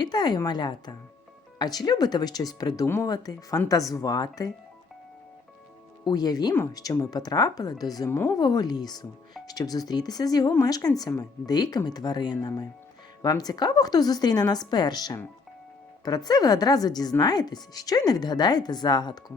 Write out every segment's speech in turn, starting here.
Вітаю, малята! А чи любите ви щось придумувати, фантазувати? Уявімо, що ми потрапили до зимового лісу, щоб зустрітися з його мешканцями, дикими тваринами. Вам цікаво, хто зустріне нас першим? Про це ви одразу дізнаєтесь, щойно відгадаєте загадку.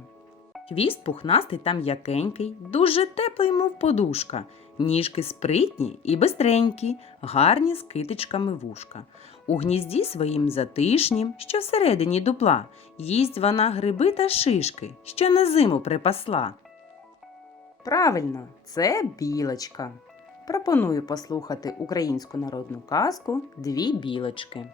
Хвіст пухнастий та м'якенький, дуже теплий, мов подушка, ніжки спритні і бистренькі, гарні з китичками вушка. У гнізді своїм затишнім, що всередині дупла, їсть вона гриби та шишки, що на зиму припасла. Правильно, це білочка. Пропоную послухати українську народну казку Дві білочки.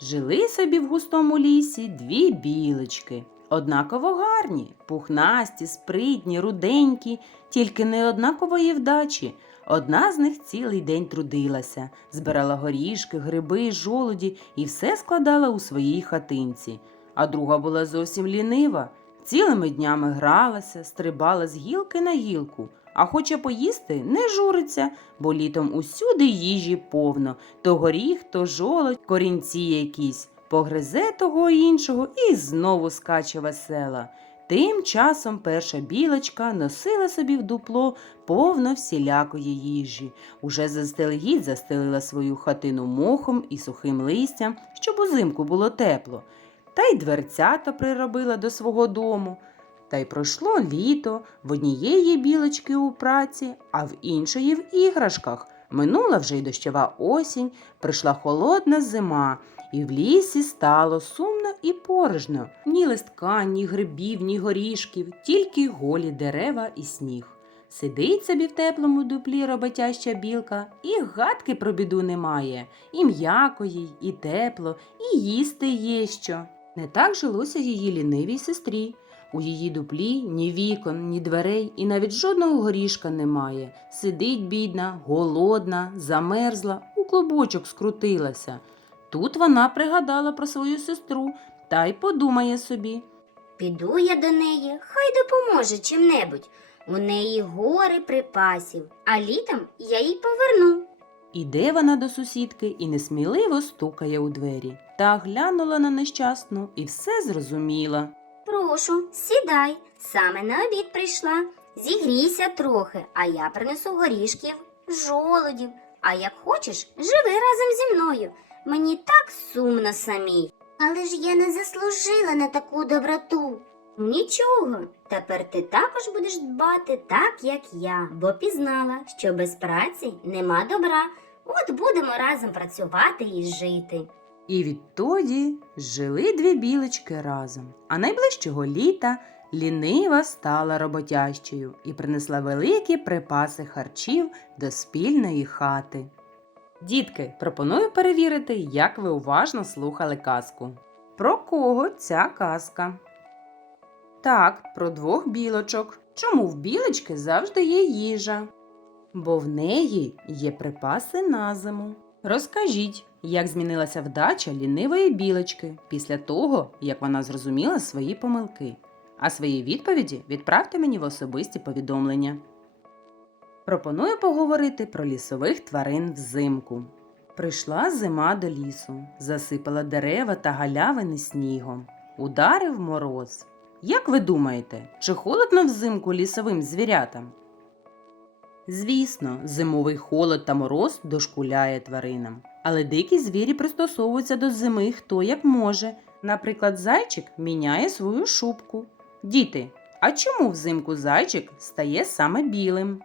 Жили собі в густому лісі дві білочки, однаково гарні, пухнасті, спритні, руденькі, тільки не однакової вдачі. Одна з них цілий день трудилася, збирала горішки, гриби, жолуді і все складала у своїй хатинці. А друга була зовсім лінива, цілими днями гралася, стрибала з гілки на гілку, а хоче поїсти, не журиться, бо літом усюди їжі повно, то горіх, то жолодь, корінці якісь, погризе того іншого і знову скаче весела. Тим часом перша білочка носила собі в дупло повно всілякої їжі. Уже заздалегідь застелила свою хатину мохом і сухим листям, щоб узимку було тепло. Та й дверцята приробила до свого дому. Та й пройшло літо в однієї білочки у праці, а в іншої в іграшках. Минула вже й дощова осінь, прийшла холодна зима, і в лісі стало сумно і порожньо. Ні листка, ні грибів, ні горішків, тільки голі дерева і сніг. Сидить собі в теплому дуплі роботяща білка, і гадки про біду немає, і м'яко їй, і тепло, і їсти є що. Не так жилося її лінивій сестрі. У її дуплі ні вікон, ні дверей, і навіть жодного горішка немає. Сидить бідна, голодна, замерзла, у клубочок скрутилася. Тут вона пригадала про свою сестру та й подумає собі. Піду я до неї, хай допоможе чим-небудь. У неї гори припасів, а літом я їй поверну. Іде вона до сусідки і несміливо стукає у двері. Та глянула на нещасну і все зрозуміла. Прошу, сідай, саме на обід прийшла. Зігрійся трохи, а я принесу горішків, жолодів. А як хочеш, живи разом зі мною. Мені так сумно самій. Але ж я не заслужила на таку доброту. Нічого, тепер ти також будеш дбати так, як я, бо пізнала, що без праці нема добра. От будемо разом працювати і жити. І відтоді жили дві білочки разом. А найближчого літа лінива стала роботящою і принесла великі припаси харчів до спільної хати. Дітки, пропоную перевірити, як ви уважно слухали казку. Про кого ця казка? Так, про двох білочок. Чому в білочки завжди є їжа? Бо в неї є припаси на зиму. Розкажіть, як змінилася вдача лінивої білочки після того, як вона зрозуміла свої помилки. А свої відповіді відправте мені в особисті повідомлення. Пропоную поговорити про лісових тварин взимку. Прийшла зима до лісу, засипала дерева та галявини снігом. Ударив мороз. Як ви думаєте, чи холодно взимку лісовим звірятам? Звісно, зимовий холод та мороз дошкуляє тваринам. Але дикі звірі пристосовуються до зими хто як може. Наприклад, зайчик міняє свою шубку. Діти, а чому взимку зайчик стає саме білим?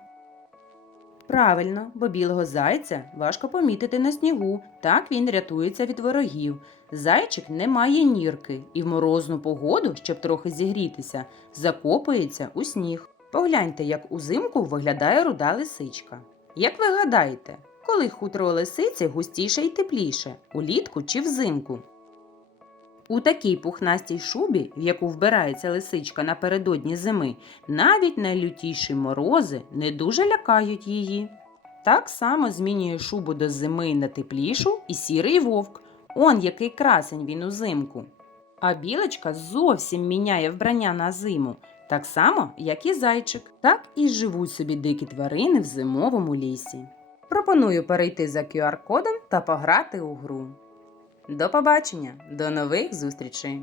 Правильно, бо білого зайця важко помітити на снігу, так він рятується від ворогів. Зайчик не має нірки і в морозну погоду, щоб трохи зігрітися, закопується у сніг. Погляньте, як узимку виглядає руда лисичка. Як ви гадаєте, коли хутро лисиці густіше і тепліше, улітку чи взимку? У такій пухнастій шубі, в яку вбирається лисичка напередодні зими, навіть найлютіші морози не дуже лякають її. Так само змінює шубу до зими на теплішу і сірий вовк. Он який красень він узимку. А білочка зовсім міняє вбрання на зиму, так само, як і зайчик. Так і живуть собі дикі тварини в зимовому лісі. Пропоную перейти за QR-кодом та пограти у гру. До побачення, до нових зустрічей!